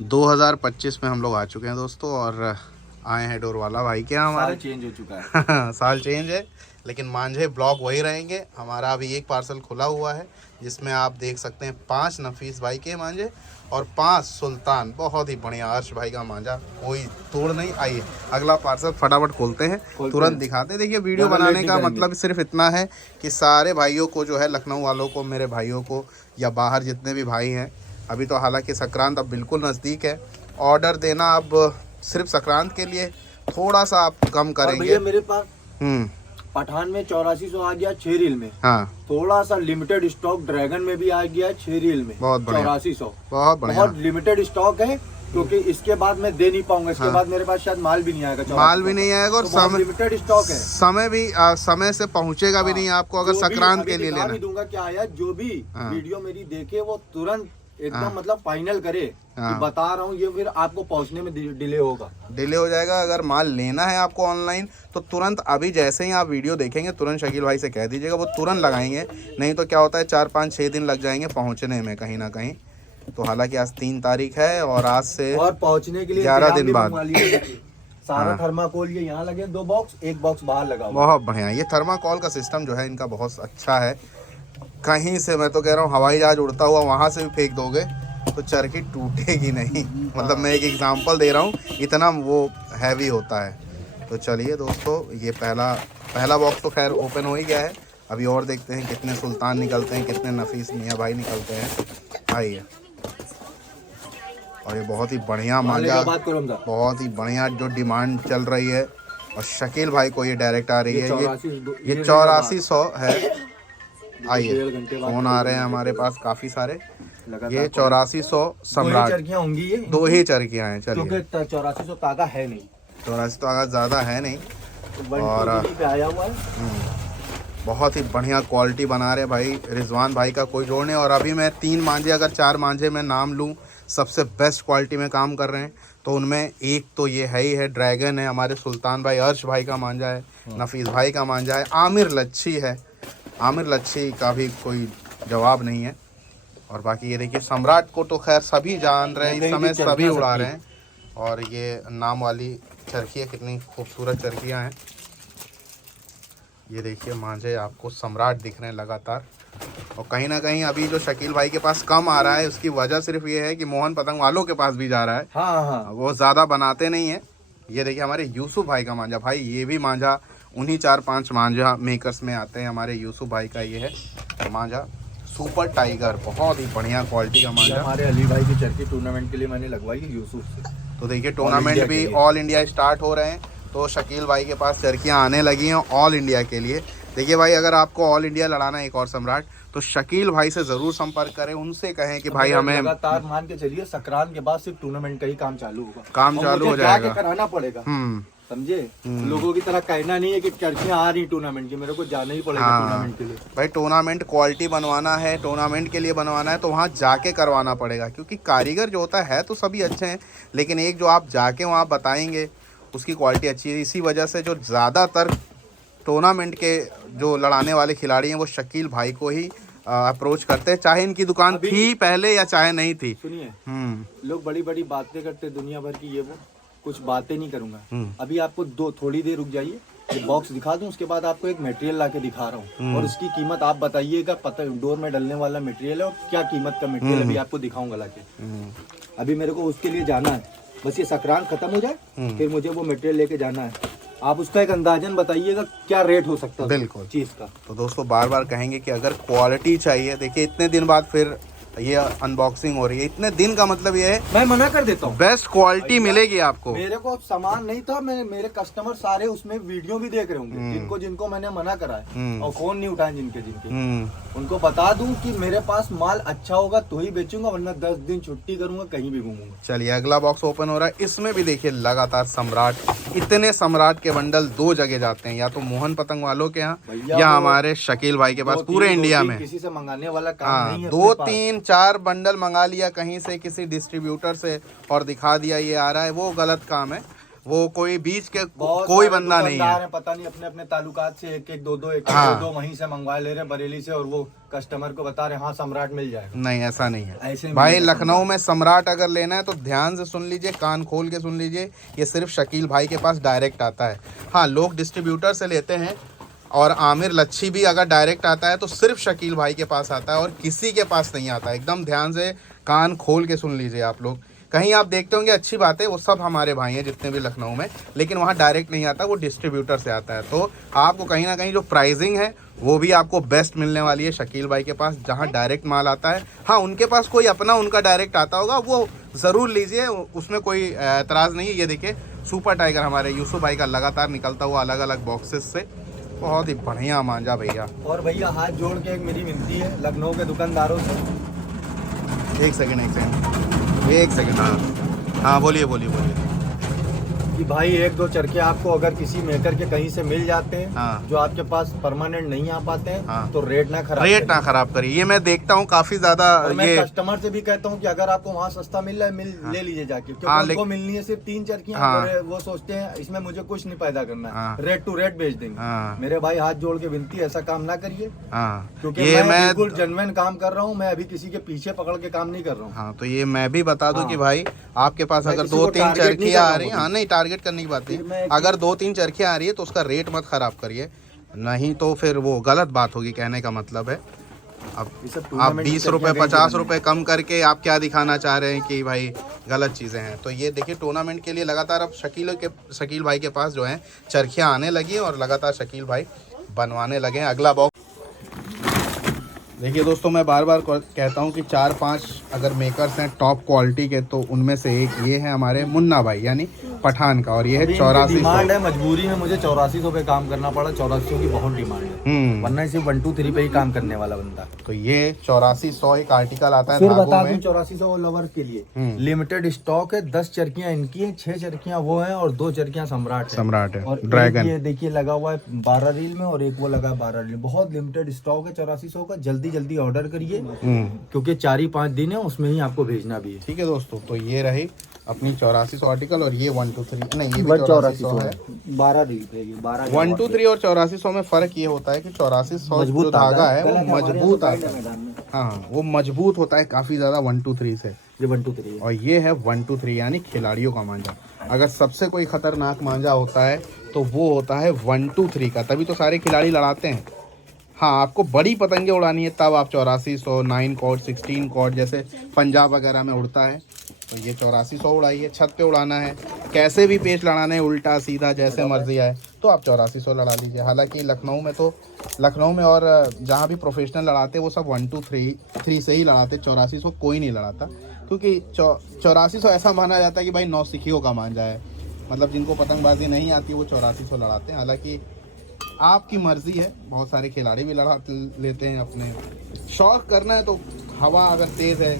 2025 में हम लोग आ चुके हैं दोस्तों, और आए हैं डोरवाला भाई के यहाँ। हमारा चेंज हो चुका है। साल चेंज है, लेकिन मांझे ब्लॉग वही रहेंगे। हमारा अभी एक पार्सल खुला हुआ है जिसमें आप देख सकते हैं 5 नफीस भाई के मांझे और 5 सुल्तान। बहुत ही बढ़िया अर्श भाई का मांझा, कोई तोड़ नहीं। आइए अगला पार्सल फटाफट खोलते हैं, तुरंत दिखाते हैं। देखिए वीडियो बनाने का मतलब सिर्फ इतना है कि सारे भाइयों को जो है, लखनऊ वालों को, मेरे भाइयों को, या बाहर जितने भी भाई हैं, अभी तो हालांकि संक्रांत अब बिल्कुल नज़दीक है, ऑर्डर देना अब सिर्फ संक्रांत के लिए थोड़ा सा आप कम करेंगे। मेरे पास पठान में 8400 आ गया 6 रील में। हाँ, थोड़ा सा लिमिटेड स्टॉक ड्रैगन में भी आ गया 6 रील में। बहुत बढ़िया, 8400 बहुत बढ़िया। बहुत लिमिटेड स्टॉक है, क्योंकि इसके बाद मैं दे नहीं पाऊंगा। इसके बाद मेरे पास शायद माल भी नहीं आएगा, माल भी नहीं आएगा, और समय लिमिटेड स्टॉक है। समय भी समय से पहुंचेगा भी नहीं आपको, अगर संक्रांत के लिए लेना। दूंगा क्या आया, जो भी वीडियो मेरी देखे वो तुरंत एकदम मतलब फाइनल करे कि बता रहा हूँ ये, फिर आपको पहुंचने में डिले होगा, डिले हो जाएगा। अगर माल लेना है आपको ऑनलाइन तो तुरंत, अभी जैसे ही आप वीडियो देखेंगे तुरंत शकील भाई से कह दीजिएगा, वो तुरंत लगाएंगे। नहीं तो क्या होता है 4, 5, 6 दिन लग जाएंगे पहुंचने में कहीं ना कहीं। तो हालांकि आज 3 तारीख है और आज से और पहुंचने के लिए 11 दिन बाद सारा थर्माकोल ये यहाँ लगे 2 बॉक्स, 1 बॉक्स बाहर लगा। बहुत बढ़िया। ये थर्माकोल का सिस्टम जो है इनका बहुत अच्छा है। कहीं से, मैं तो कह रहा हूँ, हवाई जहाज उड़ता हुआ वहाँ से भी फेंक दोगे तो चरखी टूटेगी नहीं। मतलब मैं एक एग्जांपल दे रहा हूँ, इतना वो हैवी होता है। तो चलिए दोस्तों, ये पहला बॉक्स तो खैर ओपन हो ही गया है। अभी और देखते हैं कितने सुल्तान निकलते हैं, कितने नफीस मियाँ भाई निकलते हैं। आइए, और ये बहुत ही बढ़िया मांझा, बहुत ही बढ़िया जो डिमांड चल रही है, और शकील भाई को ये डायरेक्ट आ रही है। ये 8400 है। आइए, फोन आ रहे हैं हमारे पास काफ़ी सारे। ये 8400 सम्राट होंगी, ये 2 ही चरखियाँ हैं। चलिए, 8400 तागा है नहीं, 8400 तागा ज़्यादा है नहीं। और आया हुआ है। बहुत ही बढ़िया क्वालिटी बना रहे भाई, रिजवान भाई का कोई जोड़ नहीं। और अभी मैं 3 मांझे, अगर 4 मांझे मैं नाम लूँ सबसे बेस्ट क्वालिटी में काम कर रहे हैं, तो उनमें एक तो ये है ही है, ड्रैगन है, हमारे सुल्तान भाई अर्श भाई का मांझा है, नफीस भाई का मांझा है, आमिर लच्छी है। आमिर लच्छी का भी कोई जवाब नहीं है। और बाकी ये देखिए सम्राट को तो खैर सभी जान रहे हैं, इस समय सभी उड़ा रहे हैं। और ये नाम वाली चरखियाँ, कितनी खूबसूरत चरखियाँ हैं। ये देखिए मांझे आपको सम्राट दिख रहे हैं लगातार। और कहीं ना कहीं अभी जो शकील भाई के पास कम आ रहा है, उसकी वजह सिर्फ ये है कि मोहन पतंग वालों के पास भी जा रहा है। हाँ। वो ज़्यादा बनाते नहीं है। ये देखिए हमारे यूसुफ भाई का मांझा, भाई ये भी मांझा उन्हीं 4-5 मांझा मेकर्स में आते हैं। हमारे यूसुफ भाई का ये है मांझा, सुपर टाइगर, बहुत ही बढ़िया क्वालिटी का मांझा। हमारे अली भाई की चरखी टूर्नामेंट के लिए मैंने लगवाई है यूसुफ से। तो देखिए टूर्नामेंट भी ऑल इंडिया स्टार्ट हो रहे हैं, तो शकील भाई के पास चरखियाँ आने लगी हैं ऑल इंडिया के लिए। देखिए भाई, अगर आपको ऑल इंडिया लड़ाना है एक और सम्राट, तो शकील भाई से ज़रूर संपर्क करें, उनसे कहें कि भाई हमें लगातार मान के चलिए संक्रांत के बाद सिर्फ टूर्नामेंट का ही काम चालू होगा, काम चालू हो जाएगा, कराना पड़ेगा। समझे, लोगों की तरह कहना नहीं है कि चरखियां आ रही टूर्नामेंट की, मेरे को जाना ही पड़ेगा टूर्नामेंट के लिए। भाई टूर्नामेंट क्वालिटी बनवाना है, टूर्नामेंट के लिए बनवाना है, तो वहाँ जाके करवाना पड़ेगा। क्योंकि कारीगर जो होता है तो सभी अच्छे हैं, लेकिन एक जो आप जाके वहाँ बताएंगे उसकी क्वालिटी अच्छी है। इसी वजह से जो ज़्यादातर टूर्नामेंट के जो लड़ाने वाले खिलाड़ी हैं वो शकील भाई को ही अप्रोच करते हैं, चाहे इनकी दुकान थी पहले या चाहे नहीं थी। सुनिए, लोग बड़ी बड़ी बातें करते दुनिया भर की, ये वो कुछ बातें नहीं करूंगा। अभी आपको थोड़ी देर रुक जाइए, ये बॉक्स दिखा दूं, उसके बाद आपको एक मटेरियल ला के दिखा रहा हूँ, और उसकी कीमत आप बताइएगा। पता डोर में डलने वाला मटेरियल है और क्या कीमत का मटेरियल अभी आपको दिखाऊंगा लाके। अभी मेरे को उसके लिए जाना है, बस ये संक्रांत खत्म हो जाए फिर मुझे वो मटेरियल लेके जाना है। आप उसका एक अंदाजन बताइएगा क्या रेट हो सकता है बिल्कुल चीज का। तो दोस्तों बार बार कहेंगे कि अगर क्वालिटी चाहिए, देखिए इतने दिन बाद फिर ये अनबॉक्सिंग हो रही है। इतने दिन का मतलब ये है, मैं मना कर देता हूँ, बेस्ट क्वालिटी मिलेगी आपको। मेरे को सामान नहीं था, मेरे कस्टमर सारे उसमें वीडियो भी देख रहे होंगे, जिनको मैंने मना करा है और फोन नहीं उठाए जिनके उनको बता दूं कि मेरे पास माल अच्छा होगा तो ही बेचूंगा, वरना 10 दिन छुट्टी करूंगा, कहीं भी घूमूंगा। चलिए अगला बॉक्स ओपन हो रहा है। इसमें भी देखिए लगातार सम्राट, इतने सम्राट के बंडल 2 जगह जाते हैं, या तो मोहन पतंग वालों के यहाँ या हमारे शकील भाई के पास, पूरे इंडिया में किसी से मंगाने वाला काम नहीं है। 2, 3, 4 बंडल मंगा लिया कहीं से, किसी डिस्ट्रीब्यूटर से, और दिखा दिया ये आ रहा है, वो गलत काम है। वो कोई बीच के बहुत कोई सारे बंदा नहीं दुकानदार है। हैं, पता नहीं अपने अपने तालुकात से एक एक दो हाँ। दो वहीं से मंगवा ले रहे हैं बरेली से, और वो कस्टमर को बता रहे हैं हाँ सम्राट मिल जाएगा। नहीं, ऐसा नहीं है ऐसे भाई। मिलेगा लखनऊ में सम्राट अगर लेना है तो ध्यान से सुन लीजिए, कान खोल के सुन लीजिए, ये सिर्फ शकील भाई के पास डायरेक्ट आता है। हाँ, लोग डिस्ट्रीब्यूटर से लेते हैं, और आमिर लच्छी भी अगर डायरेक्ट आता है तो सिर्फ शकील भाई के पास आता है और किसी के पास नहीं आता। एकदम ध्यान से कान खोल के सुन लीजिए आप लोग। कहीं आप देखते होंगे अच्छी बात है, वो सब हमारे भाई हैं जितने भी लखनऊ में, लेकिन वहाँ डायरेक्ट नहीं आता, वो डिस्ट्रीब्यूटर से आता है। तो आपको कहीं ना कहीं जो प्राइसिंग है वो भी आपको बेस्ट मिलने वाली है शकील भाई के पास, जहाँ डायरेक्ट माल आता है। हाँ, उनके पास कोई अपना उनका डायरेक्ट आता होगा, वो ज़रूर लीजिए, उसमें कोई एतराज़ नहीं है। ये देखिए सुपर टाइगर हमारे यूसुफ भाई का लगातार निकलता हुआ अलग अलग बॉक्सेस से, बहुत ही बढ़िया मांझा भैया। और भैया हाथ जोड़ के एक मेरी विनती है लखनऊ के दुकानदारों से। एक सेकंड। हाँ बोलिए बोलिए बोलिए। कि भाई एक दो चरखे आपको अगर किसी मेकर के कहीं से मिल जाते हैं, हाँ। जो आपके पास परमानेंट नहीं आ पाते हैं, हाँ। तो रेट ना खराब करिए। ये मैं देखता हूँ काफी ज्यादा। और मैं ये कस्टमर से भी कहता हूँ कि अगर आपको वहाँ सस्ता मिल रहा है हाँ। ले लीजिए जाके, हाँ, क्योंकि उनको मिलनी है सिर्फ 3 चरखियाँ। हाँ। वो सोचते हैं इसमें मुझे कुछ नहीं पैदा करना हाँ। है, रेट टू रेट बेच देंगे। हाँ। मेरे भाई हाथ जोड़ के विनती है, ऐसा काम ना करिए, हाँ, क्योंकि ये मैं बिल्कुल जेन्युइन काम कर रहा हूँ। मैं अभी किसी के पीछे पकड़ के काम नहीं कर रहा हूँ। हाँ, तो ये मैं भी बता दूं हाँ। कि भाई आपके पास मैं अगर किसी 2-3 को target नहीं चरखियाँ कर आ रहा रही हैं, हूँ। हाँ नहीं टारगेट करने की बात फिर नहीं, मैं अगर 2-3 चरखियाँ आ रही है तो उसका रेट मत खराब करिए, नहीं तो फिर वो गलत बात होगी। कहने का मतलब है अब ये सब आप टूर्नामेंट की 20 रुपये चरखियाँ बेच 50 देंगे। रुपये कम करके आप क्या दिखाना चाह रहे हैं कि भाई गलत चीज़ें हैं। तो ये देखिए टूर्नामेंट के लिए लगातार अब शकील भाई के पास जो है चरखियाँ आने लगी हैं, और लगातार शकील भाई बनवाने लगे हैं। अगला बॉक्स देखिए दोस्तों, मैं बार बार कहता हूं कि 4-5 अगर मेकर्स हैं टॉप क्वालिटी के, तो उनमें से एक ये है हमारे मुन्ना भाई यानी पठान का, और ये है 8400। डिमांड है, मजबूरी में मुझे 8400 पे काम करना पड़ा। 8400 की बहुत डिमांड है, वरना सिर्फ 1 2 3 पे ही काम करने वाला बंदा। तो ये 8400 एक आर्टिकल आता है फिर धागों बता में। दूं 8400 लवर के लिए लिमिटेड स्टॉक है। 10 चरखियां इनकी हैं, 6 चरखियां वो हैं, और 2 चरखियां सम्राट है। और ड्रैगन। ये देखिए लगा हुआ है 12 रील में, और एक वो लगा 12 रील। बहुत लिमिटेड स्टॉक है 8400 का, जल्दी ऑर्डर करिए, क्योंकि 4 ही 5 दिन है, उसमें ही आपको भेजना भी है। ठीक है दोस्तों, तो ये रही अपनी 8400 आर्टिकल, और ये 1 2 3 नहीं, ये भी 8400 है। 12 रील पे 12 1 2 3 और 8400 में फर्क ये होता है कि 8400 जो धागा है वो मजबूत आता है। हाँ, वो मजबूत होता है काफी ज्यादा 1 2 3 से। ये 1 2 3 और ये है 1 2 3 यानी खिलाड़ियों का मांझा। अगर सबसे कोई खतरनाक मांझा होता है तो वो होता है 1 2 3 का, तभी तो सारे खिलाड़ी लड़ाते हैं। हाँ, आपको बड़ी पतंगे उड़ानी है तब आप 8400 9 कॉर्ड 16 कॉर्ड जैसे पंजाब वगैरह में उड़ता है, तो ये 8400 उड़ाइए। छत पे उड़ाना है, कैसे भी पेच लड़ाना है, उल्टा सीधा जैसे मर्जी आए, तो आप 8400 लड़ा लीजिए। हालांकि लखनऊ में और जहाँ भी प्रोफेशनल लड़ाते वो सब 1 2 3 से ही लड़ाते, 8400 कोई नहीं लड़ाता, क्योंकि 8400 ऐसा माना जाता है कि भाई नौसिखियों का मांझा है। मतलब जिनको पतंगबाजी नहीं आती वो 8400 लड़ाते हैं। हालांकि आपकी मर्जी है, बहुत सारे खिलाड़ी भी लड़ा लेते हैं। अपने शौक करना है तो हवा अगर तेज़ है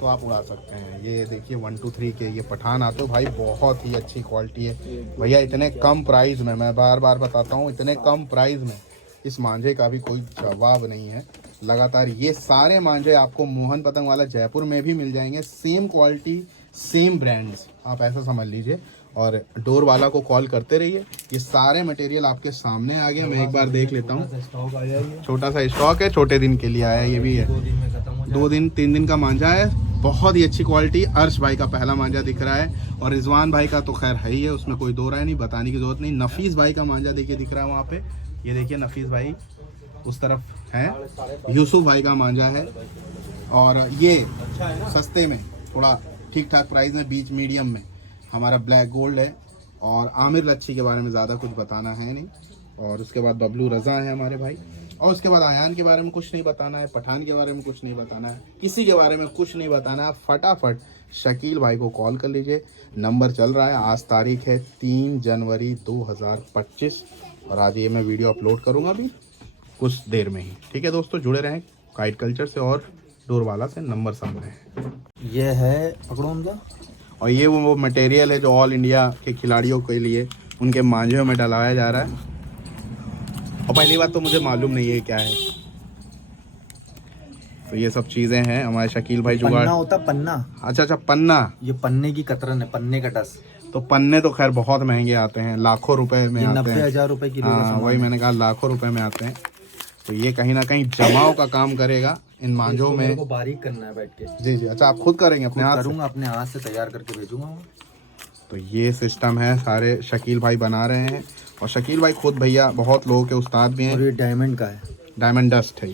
तो आप उड़ा सकते हैं। ये देखिए 1 2 3 के ये पठान आते हो भाई, बहुत ही अच्छी क्वालिटी है भैया। इतने कम प्राइस में, मैं बार बार बताता हूँ, इतने कम प्राइस में इस मांझे का भी कोई जवाब नहीं है। लगातार ये सारे मांझे आपको मोहन पतंग वाला जयपुर में भी मिल जाएंगे, सेम क्वालिटी सेम ब्रांड्स, आप ऐसा समझ लीजिए। और डोर वाला को कॉल करते रहिए। ये सारे मटेरियल आपके सामने आ गए, मैं एक बार देख लेता हूँ। छोटा सा स्टॉक है, छोटे दिन के लिए आया, ये भी है 2 दिन 3 दिन का मांझा है, बहुत ही अच्छी क्वालिटी। अर्श भाई का पहला मांझा दिख रहा है, और रिजवान भाई का तो खैर है ही है, उसमें कोई दो राय नहीं, बताने की जरूरत नहीं। नफीस भाई का मांझा देखिए दिख रहा है वहाँ पे, ये देखिए नफीस भाई उस तरफ है। यूसुफ भाई का मांझा है, और ये सस्ते में थोड़ा ठीक ठाक प्राइस में, बीच मीडियम में हमारा ब्लैक गोल्ड है। और आमिर लच्छी के बारे में ज़्यादा कुछ बताना है नहीं। और उसके बाद बबलू रज़ा है हमारे भाई, और उसके बाद आयान के बारे में कुछ नहीं बताना है, पठान के बारे में कुछ नहीं बताना है, किसी के बारे में कुछ नहीं बताना है। फटाफट शकील भाई को कॉल कर लीजिए, नंबर चल रहा है। आज तारीख है 3 जनवरी 2025, और आज ये मैं वीडियो अपलोड करूँगा अभी कुछ देर में ही। ठीक है दोस्तों, जुड़े रहें काइट कल्चर से, और डोरवाला से। नंबर सामने है, ये है पकड़ो हमजा। और ये वो मटेरियल है जो ऑल इंडिया के खिलाड़ियों के लिए उनके मांझे में डलाया जा रहा है। और पहली बात तो मुझे मालूम नहीं है क्या है, तो ये सब चीज़ें हैं हमारे शकील भाई जुगाड़। पन्ना होता पन्ना। अच्छा, पन्ना। ये पन्ने की कतरन है, पन्ने का डस। तो पन्ने तो खैर बहुत महंगे आते हैं, लाखों रुपए में ये आते हैं। 90,000 रुपए किलो का हाँ सामान वही है। मैंने कहा, लाखों रुपए में आते हैं। तो ये कहीं ना कहीं जमाव का काम करेगा इन मांझों इसको मेरे में। को बारीक करना है बैठ के। जी जी, अच्छा आप खुद करेंगे अपने हाथ से? करूंगा, अपने हाथ से तैयार करके भेजूंगा वो। तो ये सिस्टम है, सारे शकील भाई बना रहे हैं। और शकील भाई खुद भैया बहुत लोगों के उस्ताद भी हैं। और ये डायमंड का है, डायमंड डस्ट है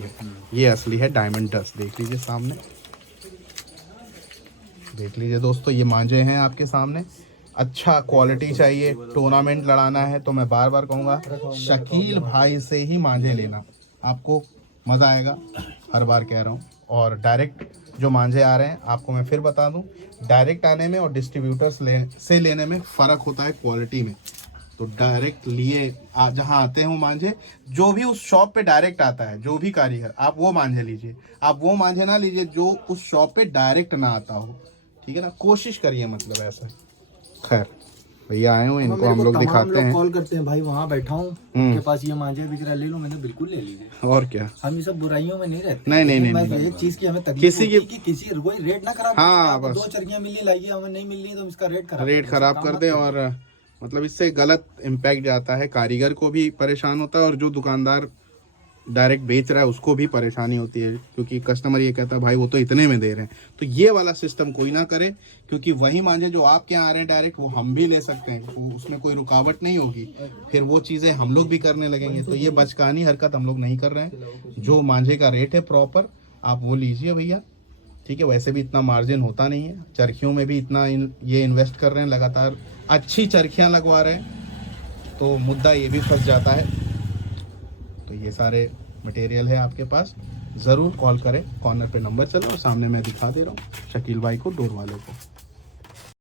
ये असली है डायमंड डस्ट। देख लीजिए सामने, देख लीजिए दोस्तों, ये मांझे हैं आपके सामने। अच्छा क्वालिटी चाहिए, टूर्नामेंट लड़ाना है, तो मैं बार बार कहूँगा शकील भाई से ही मांझे लेना, आपको मज़ा आएगा, हर बार कह रहा हूँ। और डायरेक्ट जो मांझे आ रहे हैं आपको मैं फिर बता दूँ, डायरेक्ट आने में और डिस्ट्रीब्यूटर्स से लेने में फ़र्क होता है क्वालिटी में। तो डायरेक्ट लिए जहाँ आते हैं वो मांझे, जो भी उस शॉप पे डायरेक्ट आता है, जो भी कारीगर, आप वो मांझे लीजिए। आप वो मांझे ना लीजिए जो उस शॉप पे डायरेक्ट ना आता हो, ठीक है ना, कोशिश करिए मतलब ऐसा। खैर भैया आए हुए, इनको हम लोग दिखाते हैं। कॉल करते हैं भाई, वहाँ बैठा हूँ, उनके पास ये मांझे बिक रहा, ले लो। मैंने बिल्कुल ले लीजिए। और क्या, हम ये सब बुराइयों में नहीं रहते। नहीं, एक चीज की हमें तकलीफ किसी की- होती है कि किसी कोई रेट ना खराब हाँ, करे। बस। 2 चरखियां मिली लाइए, हमें नहीं मिल रही तो इसका रेट खराब कर दे, और मतलब इससे गलत इम्पैक्ट जाता है, कारीगर को भी परेशान होता है और जो दुकानदार डायरेक्ट बेच रहा है उसको भी परेशानी होती है, क्योंकि कस्टमर ये कहता है भाई वो तो इतने में दे रहे हैं। तो ये वाला सिस्टम कोई ना करे, क्योंकि वही मांझे जो आपके यहाँ आ रहे हैं डायरेक्ट, वो हम भी ले सकते हैं, वो उसमें कोई रुकावट नहीं होगी। फिर वो चीज़ें हम लोग भी करने लगेंगे, तो ये बचकानी हरकत हम लोग नहीं कर रहे हैं। जो मांझे का रेट है प्रॉपर, आप वो लीजिए भैया, ठीक है। वैसे भी इतना मार्जिन होता नहीं है, चरखियों में भी इतना ये इन्वेस्ट कर रहे हैं, लगातार अच्छी चरखियाँ लगवा रहे हैं, तो मुद्दा ये भी फंस जाता है। तो ये सारे मटेरियल है आपके पास, ज़रूर कॉल करें। कॉर्नर पे नंबर चलो और सामने मैं दिखा दे रहा हूँ शकील भाई को, डोर वाले को।